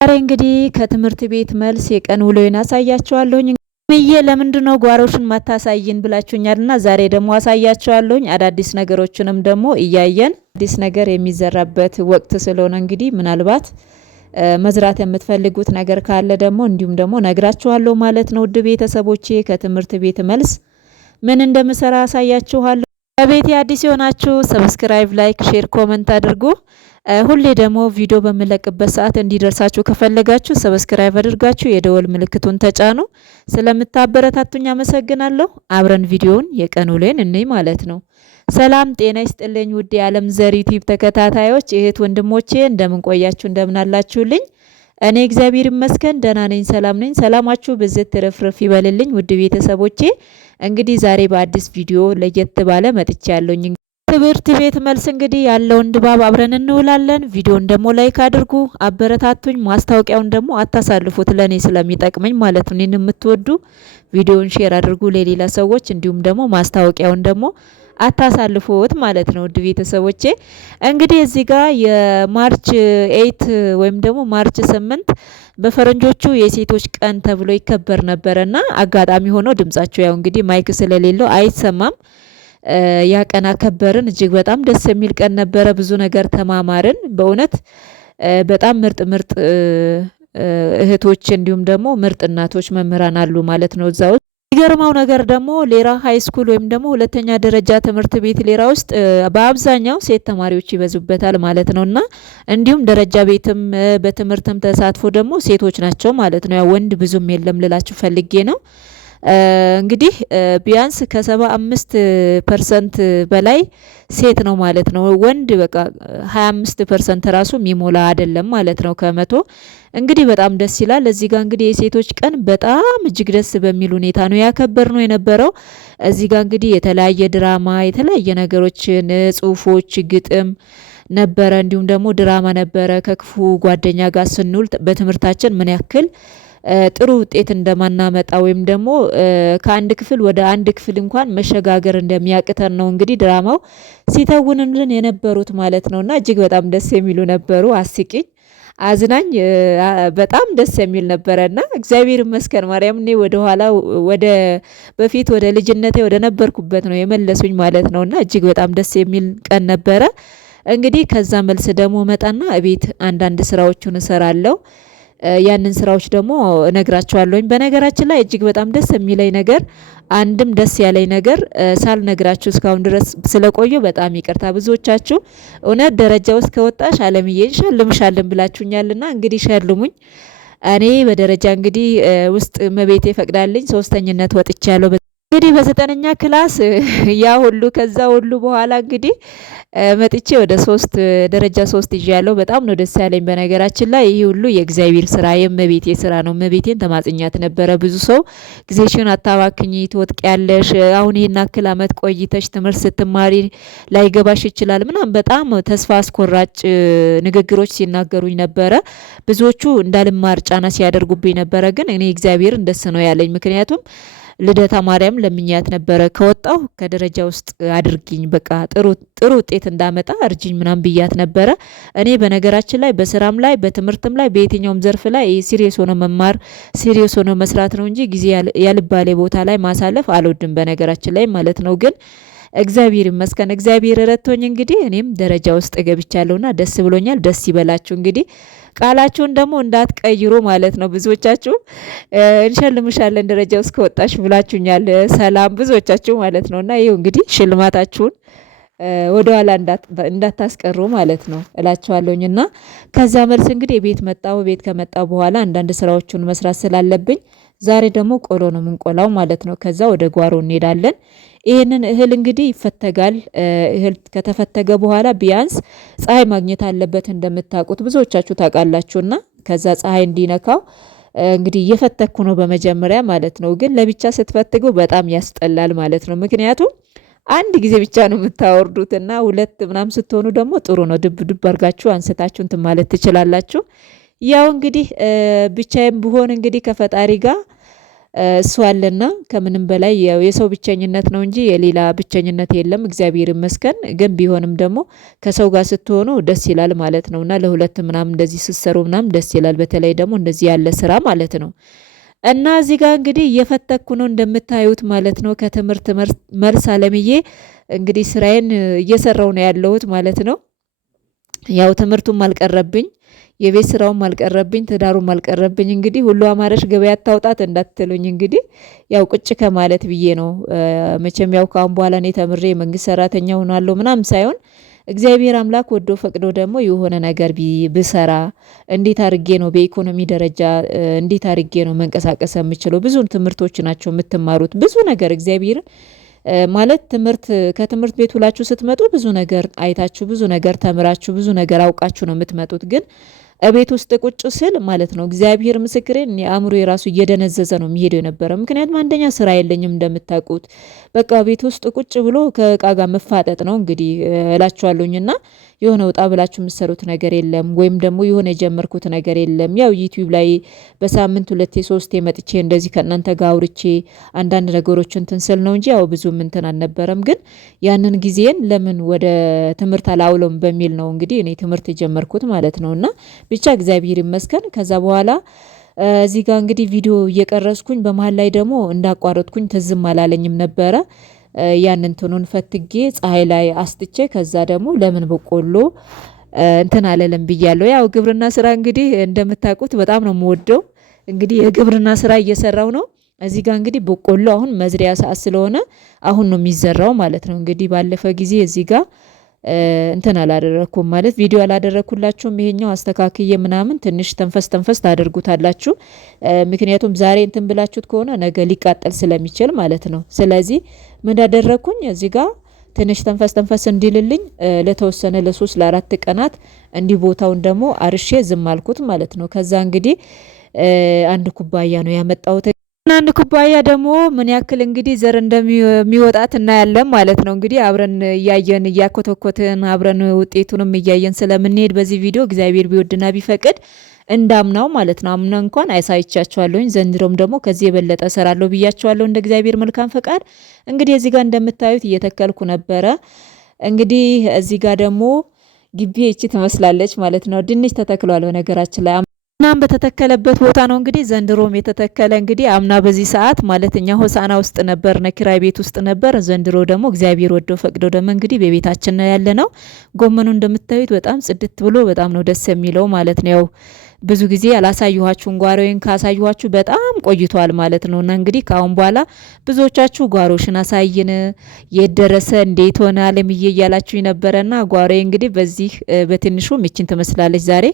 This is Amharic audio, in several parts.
ዛሬ እንግዲህ ከትምህርት ቤት መልስ የቀን ውሎዬን አሳያችኋለሁኝ። ምዬ ለምንድነው ጓሮሽን ማታሳይን ብላችሁኛልና ዛሬ ደግሞ አሳያችኋለሁኝ። አዳዲስ ነገሮችንም ደግሞ እያየን አዲስ ነገር የሚዘራበት ወቅት ስለሆነ እንግዲህ ምናልባት መዝራት የምትፈልጉት ነገር ካለ ደግሞ እንዲሁም ደግሞ ነግራችኋለሁ ማለት ነው። ውድ ቤተሰቦቼ ከትምህርት ቤት መልስ ምን እንደምሰራ አሳያችኋለሁ። በቤቴ አዲስ የሆናችሁ ሰብስክራይብ፣ ላይክ፣ ሼር፣ ኮመንት አድርጉ። ሁሌ ደግሞ ቪዲዮ በምለቅበት ሰዓት እንዲደርሳችሁ ከፈለጋችሁ ሰብስክራይብ አድርጋችሁ የደወል ምልክቱን ተጫኑ። ስለምታበረታቱኝ አመሰግናለሁ። አብረን ቪዲዮውን የቀን ውሎዬን እንይ ማለት ነው። ሰላም ጤና ይስጥልኝ ውድ የዓለም ዘር ዩቲዩብ ተከታታዮች እህት ወንድሞቼ እንደምን ቆያችሁ? እንደምን አላችሁልኝ? እኔ እግዚአብሔር ይመስገን ደህና ነኝ፣ ሰላም ነኝ። ሰላማችሁ ብዝት ትርፍርፍ ይበልልኝ ውድ ቤተሰቦቼ። እንግዲህ ዛሬ በአዲስ ቪዲዮ ለየት ባለ መጥቻለሁኝ። ትምህርት ቤት መልስ እንግዲህ ያለውን ድባብ አብረን እንውላለን። ቪዲዮን ደግሞ ላይክ አድርጉ፣ አበረታቱኝ። ማስታወቂያውን ደግሞ አታሳልፉት፣ ለኔ ስለሚጠቅመኝ ማለት ነው። እኔን የምትወዱ ቪዲዮን ሼር አድርጉ ለሌላ ሰዎች፣ እንዲሁም ደግሞ ማስታወቂያውን ደግሞ አታሳልፉት ማለት ነው። ውድ ቤተሰቦቼ እንግዲህ እዚህ ጋር የማርች 8 ወይም ደግሞ ማርች 8 በፈረንጆቹ የሴቶች ቀን ተብሎ ይከበር ነበርና አጋጣሚ ሆኖ ድምጻቸው ያው እንግዲህ ማይክ ስለሌለው አይሰማም። ያ ቀን አከበርን። እጅግ በጣም ደስ የሚል ቀን ነበረ። ብዙ ነገር ተማማርን። በእውነት በጣም ምርጥ እህቶች እንዲሁም ደግሞ ምርጥ እናቶች መምህራን አሉ ማለት ነው እዛው። የሚገርመው ነገር ደግሞ ሌራ ሃይ ስኩል ወይም ደግሞ ሁለተኛ ደረጃ ትምህርት ቤት ሌራ ውስጥ በአብዛኛው ሴት ተማሪዎች ይበዙበታል ማለት ነውና እንዲሁም ደረጃ ቤትም በትምህርትም ተሳትፎ ደግሞ ሴቶች ናቸው ማለት ነው። ያው ወንድ ብዙም የለም ልላችሁ ፈልጌ ነው። እንግዲህ ቢያንስ ከ75% በላይ ሴት ነው ማለት ነው። ወንድ በቃ 25% ራሱ የሚሞላ አይደለም ማለት ነው ከመቶ። እንግዲህ በጣም ደስ ይላል። እዚህ ጋር እንግዲህ የሴቶች ቀን በጣም እጅግ ደስ በሚል ሁኔታ ነው ያከበርነው የነበረው። እዚህ ጋር እንግዲህ የተለያየ ድራማ፣ የተለያየ ነገሮችን፣ ጽሁፎች፣ ግጥም ነበረ። እንዲሁም ደግሞ ድራማ ነበረ። ከክፉ ጓደኛ ጋር ስንውል በትምህርታችን ምን ያክል ጥሩ ውጤት እንደማናመጣ ወይም ደግሞ ከአንድ ክፍል ወደ አንድ ክፍል እንኳን መሸጋገር እንደሚያቅተን ነው እንግዲህ ድራማው ሲተውንልን የነበሩት ማለት ነውና እጅግ በጣም ደስ የሚሉ ነበሩ። አስቂኝ፣ አዝናኝ፣ በጣም ደስ የሚል ነበረና እግዚአብሔር ይመስገን ማርያም። እኔ ወደ ኋላ በፊት ወደ ልጅነቴ ወደ ነበርኩበት ነው የመለሱኝ ማለት ነውና እጅግ በጣም ደስ የሚል ቀን ነበረ። እንግዲህ ከዛ መልስ ደግሞ መጣና እቤት አንዳንድ ስራዎችን እሰራለሁ። ያንን ስራዎች ደግሞ እነግራችኋለሁኝ። በነገራችን ላይ እጅግ በጣም ደስ የሚለኝ ነገር አንድም ደስ ያለኝ ነገር ሳልነግራችሁ እስካሁን ድረስ ስለቆየው በጣም ይቅርታ። ብዙዎቻችሁ እውነት ደረጃ ውስጥ ከወጣሽ አለምዬ ሸልምሻለን ብላችሁኛልና እንግዲህ ሸልሙኝ። እኔ በደረጃ እንግዲህ ውስጥ መቤቴ ፈቅዳልኝ ሶስተኝነት ወጥቻለሁ። እንግዲህ በ9ኛ ክላስ ያ ሁሉ ከዛ ሁሉ በኋላ እንግዲህ መጥቼ ወደ ደረጃ 3 ይዣለሁ። በጣም ነው ደስ ያለኝ። በነገራችን ላይ ይህ ሁሉ የእግዚአብሔር ስራ የመቤቴ ስራ ነው። መቤቴን ተማጽኛት ነበረ። ብዙ ሰው ጊዜሽን አታባክኝ፣ ትወጥቂያለሽ፣ አሁን ይሄን አክል አመት ቆይተሽ ትምህርት ስትማሪ ላይገባሽ ይችላል ምናምን በጣም ተስፋ አስቆራጭ ንግግሮች ሲናገሩኝ ነበረ። ብዙዎቹ እንዳልማር ጫና ሲያደርጉብኝ ነበረ። ግን እኔ እግዚአብሔርን ደስ ነው ያለኝ። ምክንያቱም ልደታ ማርያም ለምኛት ነበረ ከወጣው ከደረጃ ውስጥ አድርጊኝ፣ በቃ ጥሩ ውጤት እንዳመጣ እርጅኝ ምናምን ብያት ነበረ። እኔ በነገራችን ላይ በስራም ላይ በትምህርትም ላይ በየትኛውም ዘርፍ ላይ ሲሪየስ ሆኖ መማር ሲሪየስ ሆኖ መስራት ነው እንጂ ጊዜ ያልባሌ ቦታ ላይ ማሳለፍ አልወድም በነገራችን ላይ ማለት ነው። ግን እግዚአብሔር ይመስገን እግዚአብሔር ረድቶኝ እንግዲህ እኔም ደረጃ ውስጥ ገብቻለሁና ደስ ብሎኛል። ደስ ይበላችሁ። እንግዲህ ቃላችሁን ደግሞ እንዳትቀይሩ ማለት ነው። ብዙዎቻችሁ እንሸልምሻለን ደረጃ ውስጥ ከወጣሽ ብላችሁኛል። ሰላም ብዙዎቻችሁ ማለት ነውና ይሄው እንግዲህ ሽልማታችሁን ወደኋላ እንዳታስቀሩ ማለት ነው እላችኋለሁኝና ከዛ መልስ እንግዲህ ቤት ከመጣው በኋላ አንዳንድ ስራዎችን መስራት ስላለብኝ ዛሬ ደግሞ ቆሎ ነው የምንቆላው ማለት ነው። ከዛ ወደ ጓሮ እንሄዳለን። ይሄንን እህል እንግዲህ ይፈተጋል። እህል ከተፈተገ በኋላ ቢያንስ ፀሐይ ማግኘት አለበት እንደምታውቁት ብዙዎቻችሁ ታውቃላችሁና ከዛ ፀሐይ እንዲነካው እንግዲህ እየፈተኩ ነው በመጀመሪያ ማለት ነው። ግን ለብቻ ስትፈትገው በጣም ያስጠላል ማለት ነው። ምክንያቱም አንድ ጊዜ ብቻ ነው የምታወርዱትና ሁለት ምናምን ስትሆኑ ደግሞ ጥሩ ነው። ድብ አድርጋችሁ አንስታችሁ እንትን ማለት ትችላላችሁ። ያው እንግዲህ ብቻዬም ብሆን እንግዲህ ከፈጣሪ ጋር እሱ አለና ከምንም በላይ የሰው ብቸኝነት ነው እንጂ የሌላ ብቸኝነት የለም። እግዚአብሔር ይመስገን። ግን ቢሆንም ደግሞ ከሰው ጋር ስትሆኑ ደስ ይላል ማለት ነውና ለሁለት ምናምን እንደዚህ ስትሰሩ ምናምን ደስ ይላል። በተለይ ደግሞ እንደዚህ ያለ ስራ ማለት ነው። እና እዚህ ጋር እንግዲህ እየፈተኩ ነው እንደምታዩት ማለት ነው። ከትምህርት መልስ አለምዬ እንግዲህ ስራዬን እየሰራው ነው ያለሁት ማለት ነው። ያው ትምህርቱም አልቀረብኝ፣ የቤት ስራውም አልቀረብኝ፣ ትዳሩም አልቀረብኝ። እንግዲህ ሁሉ አማረሽ ገበያ አታውጣት እንዳትሉኝ እንግዲህ ያው ቁጭ ከማለት ብዬ ነው። መቼም ያው ከአሁን በኋላ እኔ ተምሬ መንግስት ሰራተኛ ሆናለሁ ምናምን ሳይሆን እግዚአብሔር አምላክ ወዶ ፈቅዶ ደግሞ የሆነ ነገር ብሰራ እንዴት አድርጌ ነው በኢኮኖሚ ደረጃ እንዴት አድርጌ ነው መንቀሳቀስ የምችለው? ብዙ ትምህርቶች ናቸው የምትማሩት ብዙ ነገር እግዚአብሔር ማለት ከትምህርት ቤት ውላችሁ ስትመጡ ብዙ ነገር አይታችሁ ብዙ ነገር ተምራችሁ ብዙ ነገር አውቃችሁ ነው የምትመጡት። ግን እቤት ውስጥ ቁጭ ስል ማለት ነው እግዚአብሔር ምስክሬን የአእምሮ የራሱ እየደነዘዘ ነው የሚሄደው የነበረ። ምክንያቱም አንደኛ ስራ የለኝም እንደምታውቁት፣ በቃ ቤት ውስጥ ቁጭ ብሎ ከእቃ ጋር መፋጠጥ ነው እንግዲህ እላችኋለሁኝና የሆነ ወጣ ብላችሁ የምትሰሩት ነገር የለም፣ ወይም ደግሞ የሆነ የጀመርኩት ነገር የለም። ያው ዩቲዩብ ላይ በሳምንት 2-3 መጥቼ እንደዚህ ከእናንተ ጋር አውርቼ አንዳንድ ነገሮች እንትን ስል ነው እንጂ ያው ብዙም እንትን አልነበረም። ግን ያንን ጊዜን ለምን ወደ ትምህርት አላውለውም በሚል ነው እንግዲህ እኔ ትምህርት የጀመርኩት ማለት ነውና ብቻ እግዚአብሔር ይመስገን። ከዛ በኋላ እዚህ ጋር እንግዲህ ቪዲዮ እየቀረስኩኝ በመሃል ላይ ደግሞ እንዳቋረጥኩኝ ትዝም አላለኝም ነበረ። ያን እንትኑን ፈትጌ ፀሐይ ላይ አስጥቼ ከዛ ደግሞ ለምን በቆሎ እንትን አለለም ብያለሁ። ያው ግብርና ስራ እንግዲህ እንደምታውቁት በጣም ነው የምወደው። እንግዲህ የግብርና ስራ እየሰራው ነው። እዚህ ጋር እንግዲህ በቆሎ አሁን መዝሪያ ሰዓት ስለሆነ አሁን ነው የሚዘራው ማለት ነው። እንግዲህ ባለፈ ጊዜ እዚህ ጋር እንትን አላደረኩም ማለት ቪዲዮ አላደረኩላችሁም። ይሄኛው አስተካክዬ ምናምን ትንሽ ተንፈስ ታደርጉታላችሁ። ምክንያቱም ዛሬ እንትን ብላችሁት ከሆነ ነገ ሊቃጠል ስለሚችል ማለት ነው። ስለዚህ ምን አደረኩኝ እዚህ ጋር ትንሽ ተንፈስ እንዲልልኝ ለተወሰነ ለ3-4 ቀናት እንዲህ ቦታውን ደግሞ አርሼ ዝም አልኩት ማለት ነው። ከዛ እንግዲህ 1 ኩባያ ነው ያመጣሁት። አንድ ኩባያ ደግሞ ምን ያክል እንግዲህ ዘር እንደሚወጣት እናያለን ማለት ነው። እንግዲህ አብረን እያየን እያኮተኮትን አብረን ውጤቱንም እያየን ስለምንሄድ በዚህ ቪዲዮ እግዚአብሔር ቢወድና ቢፈቅድ እንዳምናው ማለት ነው። አምና እንኳን አይሳይቻቸዋለሁኝ። ዘንድሮም ደግሞ ከዚህ የበለጠ እሰራለሁ ብያቸዋለሁ እንደ እግዚአብሔር መልካም ፈቃድ። እንግዲህ እዚህ ጋር እንደምታዩት እየተከልኩ ነበረ። እንግዲህ እዚህ ጋር ደግሞ ግቢ እቺ ትመስላለች ማለት ነው። ድንች ተተክሏል በነገራችን ላይ አምናም በተተከለበት ቦታ ነው እንግዲህ ዘንድሮም የተተከለ። እንግዲህ አምና በዚህ ሰዓት ማለት እኛ ሆሳና ውስጥ ነበር፣ ነኪራይ ቤት ውስጥ ነበር። ዘንድሮ ደግሞ እግዚአብሔር ወዶ ፈቅዶ ደግሞ እንግዲህ በቤታችን ነው ያለ ነው። ጎመኑ እንደምታዩት በጣም ጽድት ብሎ በጣም ነው ደስ የሚለው ማለት ነው። ያው ብዙ ጊዜ አላሳየኋችሁም፣ ጓሮዬን ካሳየኋችሁ በጣም ቆይቷል ማለት ነው። እና እንግዲህ ከአሁን በኋላ ብዙዎቻችሁ ጓሮሽን አሳይን የደረሰ እንዴት ሆነ አለምዬ እያላችሁ ነበረና ጓሮዬ እንግዲህ በዚህ በትንሹ ምችን ትመስላለች። ዛሬ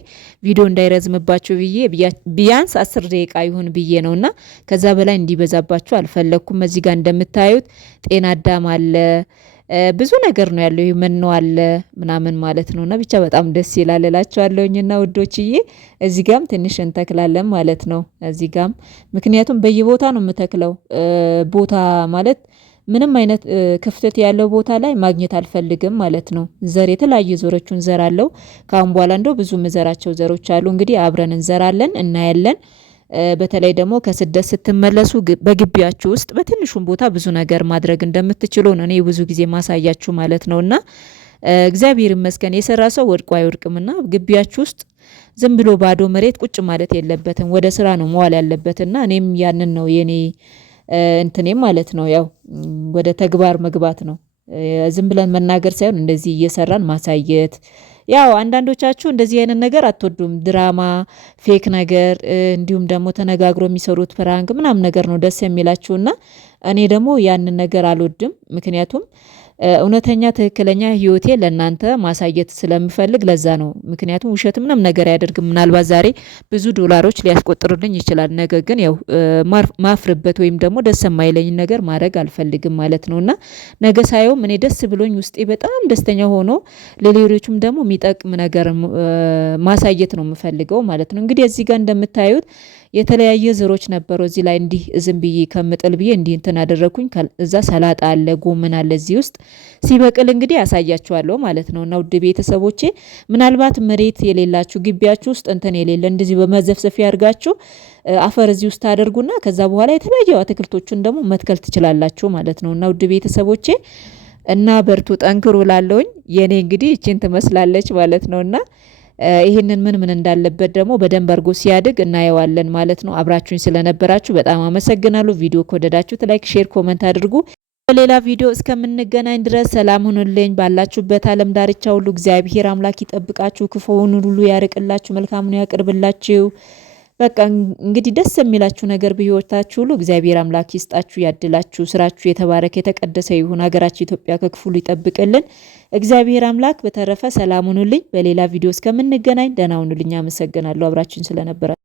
ቪዲዮ እንዳይረዝምባችሁ ብዬ ቢያንስ 10 ደቂቃ ይሁን ብዬ ነውና ከዛ በላይ እንዲበዛባችሁ አልፈለኩም። እዚህ ጋር እንደምታዩት ጤና አዳም አለ፣ ብዙ ነገር ነው ያለው። መኖ አለ ምናምን ማለት ነውና ብቻ በጣም ደስ ይላል እላችኋለሁኝና ውዶችዬ እዚህ ጋም ትንሽ እንተክላለን ማለት ነው። እዚህ ጋም ምክንያቱም በየቦታ ነው የምተክለው። ቦታ ማለት ምንም አይነት ክፍተት ያለው ቦታ ላይ ማግኘት አልፈልግም ማለት ነው። ዘር የተለያየ ዘሮቹን ዘር አለው። ካሁን በኋላ እንደው ብዙ ምዘራቸው ዘሮች አሉ። እንግዲህ አብረን እንዘራለን እናያለን። በተለይ ደግሞ ከስደት ስትመለሱ በግቢያችሁ ውስጥ በትንሹም ቦታ ብዙ ነገር ማድረግ እንደምትችሉ ነው እኔ ብዙ ጊዜ ማሳያችሁ ማለት ነውና እግዚአብሔር ይመስገን የሰራ ሰው ወድቆ አይወድቅምና ግቢያችሁ ውስጥ ዝም ብሎ ባዶ መሬት ቁጭ ማለት የለበትም። ወደ ስራ ነው መዋል ያለበትና እኔም ያንን ነው የኔ እንትኔም ማለት ነው። ያው ወደ ተግባር መግባት ነው። ዝም ብለን መናገር ሳይሆን እንደዚህ እየሰራን ማሳየት። ያው አንዳንዶቻችሁ እንደዚህ አይነት ነገር አትወዱም፣ ድራማ ፌክ ነገር እንዲሁም ደግሞ ተነጋግሮ የሚሰሩት ፕራንክ ምናምን ነገር ነው ደስ የሚላችሁና እኔ ደግሞ ያንን ነገር አልወድም። ምክንያቱም እውነተኛ ትክክለኛ ህይወቴ ለእናንተ ማሳየት ስለምፈልግ ለዛ ነው። ምክንያቱም ውሸት ምንም ነገር አያደርግም። ምናልባት ዛሬ ብዙ ዶላሮች ሊያስቆጥሩልኝ ይችላል። ነገር ግን ያው ማፍርበት ወይም ደግሞ ደስ የማይለኝ ነገር ማድረግ አልፈልግም ማለት ነውና ነገ ሳየውም እኔ ደስ ብሎኝ ውስጤ በጣም ደስተኛ ሆኖ ለሌሎችም ደግሞ የሚጠቅም ነገር ማሳየት ነው የምፈልገው ማለት ነው። እንግዲህ እዚህ ጋር እንደምታዩት የተለያየ ዘሮች ነበሩ እዚህ ላይ እንዲህ ዝም ብዬ ከምጥል ብዬ እንዲህ እንትን አደረኩኝ። እዛ ሰላጣ አለ፣ ጎመን አለ እዚህ ውስጥ ሲበቅል እንግዲህ ያሳያችኋለሁ ማለት ነው። እና ውድ ቤተሰቦቼ ምናልባት መሬት የሌላችሁ ግቢያችሁ ውስጥ እንትን የሌለ እንደዚህ በመዘፍዘፊያ አድርጋችሁ አፈር እዚህ ውስጥ ታደርጉና ከዛ በኋላ የተለያዩ አትክልቶችን ደግሞ መትከል ትችላላችሁ ማለት ነው። እና ውድ ቤተሰቦቼ እና በርቱ ጠንክሩ ላለውኝ የኔ እንግዲህ እቺን ትመስላለች ማለት ነውና ይሄንን ምን እንዳለበት ደግሞ በደንብ አርጎ ሲያድግ እናየዋለን ማለት ነው። አብራችሁኝ ስለነበራችሁ በጣም አመሰግናለሁ። ቪዲዮ ከወደዳችሁት ላይክ፣ ሼር፣ ኮሜንት አድርጉ። በሌላ ቪዲዮ እስከምንገናኝ ድረስ ሰላም ሁኑልኝ። ባላችሁበት ዓለም ዳርቻ ሁሉ እግዚአብሔር አምላክ ይጠብቃችሁ፣ ክፉውን ሁሉ ያርቅላችሁ፣ መልካሙን ያቅርብላችሁ። በቃ እንግዲህ ደስ የሚላችሁ ነገር በህይወታችሁ ሁሉ እግዚአብሔር አምላክ ይስጣችሁ፣ ያድላችሁ። ስራችሁ የተባረከ የተቀደሰ ይሁን። ሀገራችን ኢትዮጵያ ከክፉ ይጠብቅልን እግዚአብሔር አምላክ። በተረፈ ሰላም ሁኑልኝ። በሌላ ቪዲዮ እስከምንገናኝ ደህና ሁኑልኝ። አመሰግናለሁ አብራችሁን ስለነበረ